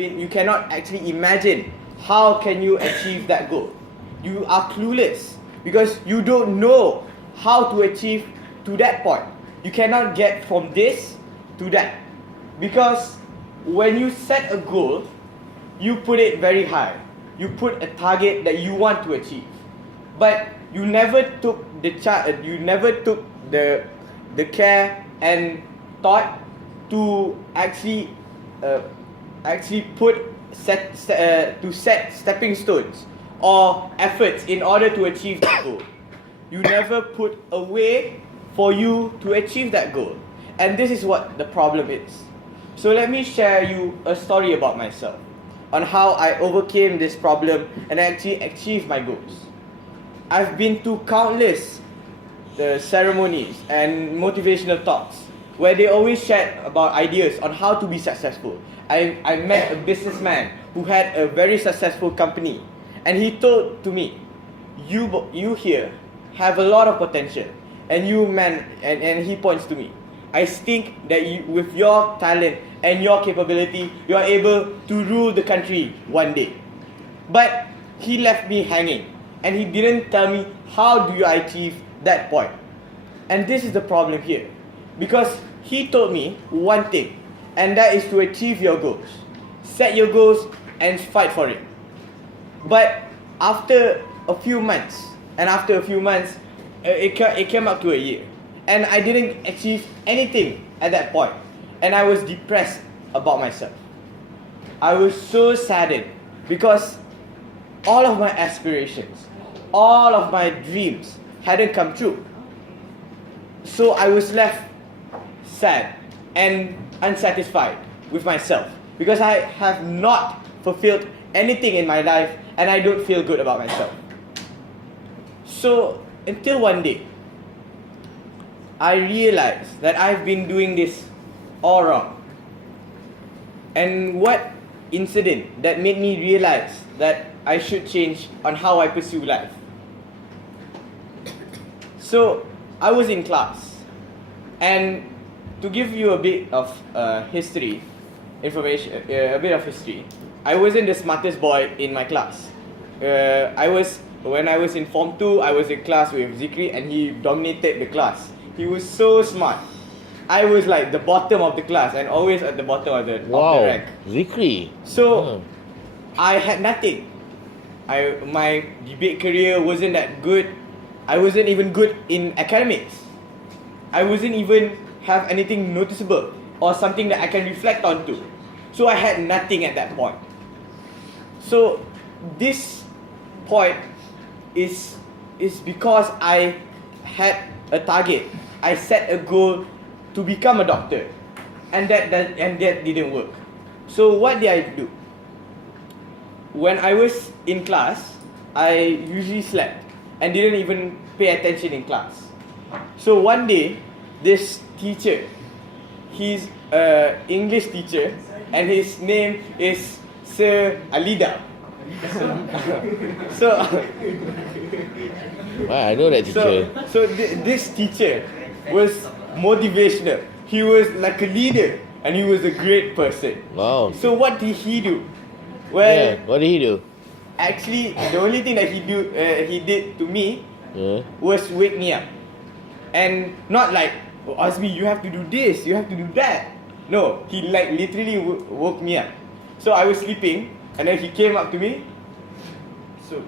you cannot actually imagine how can you achieve that goal. You are clueless because you don't know how to achieve to that point. You cannot get from this to that, because when you set a goal, you put it very high. You put a target that you want to achieve, but you never took the care and thought to actually set stepping stones or efforts in order to achieve that goal. You never put a way for you to achieve that goal, and this is what the problem is. So let me share you a story about myself on how I overcame this problem and actually achieved my goals. I've been to countless ceremonies and motivational talks where they always shared about ideas on how to be successful. I met a businessman who had a very successful company, and he told to me, you here have a lot of potential, and you man, and he points to me, I think that you, with your talent and your capability, you are able to rule the country one day. But he left me hanging, and he didn't tell me how do you achieve that point. And this is the problem here, because he told me one thing, and that is to achieve your goals. Set your goals and fight for it. But after a few months, it came up to a year, and I didn't achieve anything at that point, and I was depressed about myself. I was so saddened because all of my aspirations, all of my dreams hadn't come true. So I was left sad and unsatisfied with myself because I have not fulfilled anything in my life, and I don't feel good about myself. So until one day, I realized that I've been doing this all wrong. And what incident that made me realize that I should change on how I pursue life? So I was in class, and to give you a bit of history, I wasn't the smartest boy in my class. When I was in Form 2, I was in class with Zikri, and he dominated the class. He was so smart. I was like the bottom of the class and always at the bottom of the rank. Zikri. So I had nothing. My debate career wasn't that good. I wasn't even good in academics. I wasn't even have anything noticeable or something that I can reflect onto. So I had nothing at that point. So this point is because I had a target. I set a goal to become a doctor, and that didn't work. So what did I do? When I was in class, I usually slept and didn't even pay attention in class. So one day, this teacher, he's an English teacher, and his name is Sir Alida. So I know that teacher. This teacher was motivational. He was like a leader, and he was a great person. Wow. So what did he do? Well, what did he do? Actually, the only thing that he did to me was wake me up, and not like, oh, Azmi, you have to do this, you have to do that. No, he like literally woke me up. So I was sleeping, and then he came up to me. So,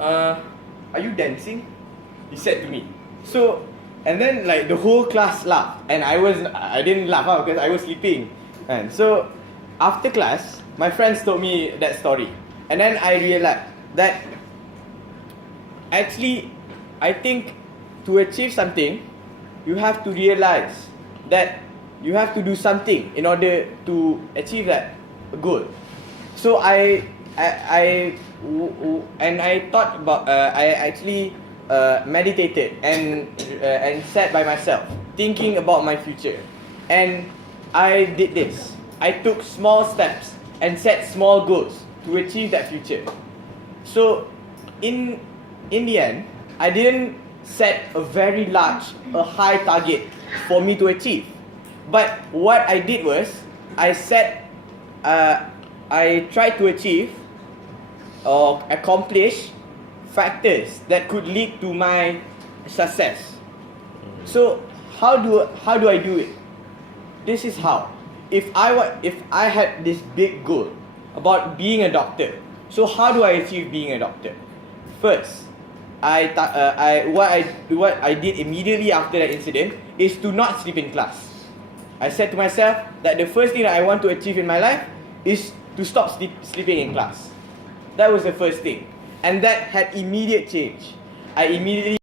are you dancing? He said to me. So, and then like the whole class laughed, and I didn't laugh because I was sleeping. And so, after class, my friends told me that story, and then I realized that actually, I think to achieve something, you have to realize that you have to do something in order to achieve that goal. So I thought about I actually meditated and sat by myself thinking about my future, and I did this. I took small steps and set small goals to achieve that future. So in the end, I didn't set a very high target for me to achieve. But what I did was, I set I tried to achieve or accomplish factors that could lead to my success. So how do I do it? This is how. If I had this big goal about being a doctor, so how do I achieve being a doctor? First, what I did immediately after that incident is to not sleep in class. I said to myself that the first thing that I want to achieve in my life is to stop sleeping in class. That was the first thing, and that had immediate change. I immediately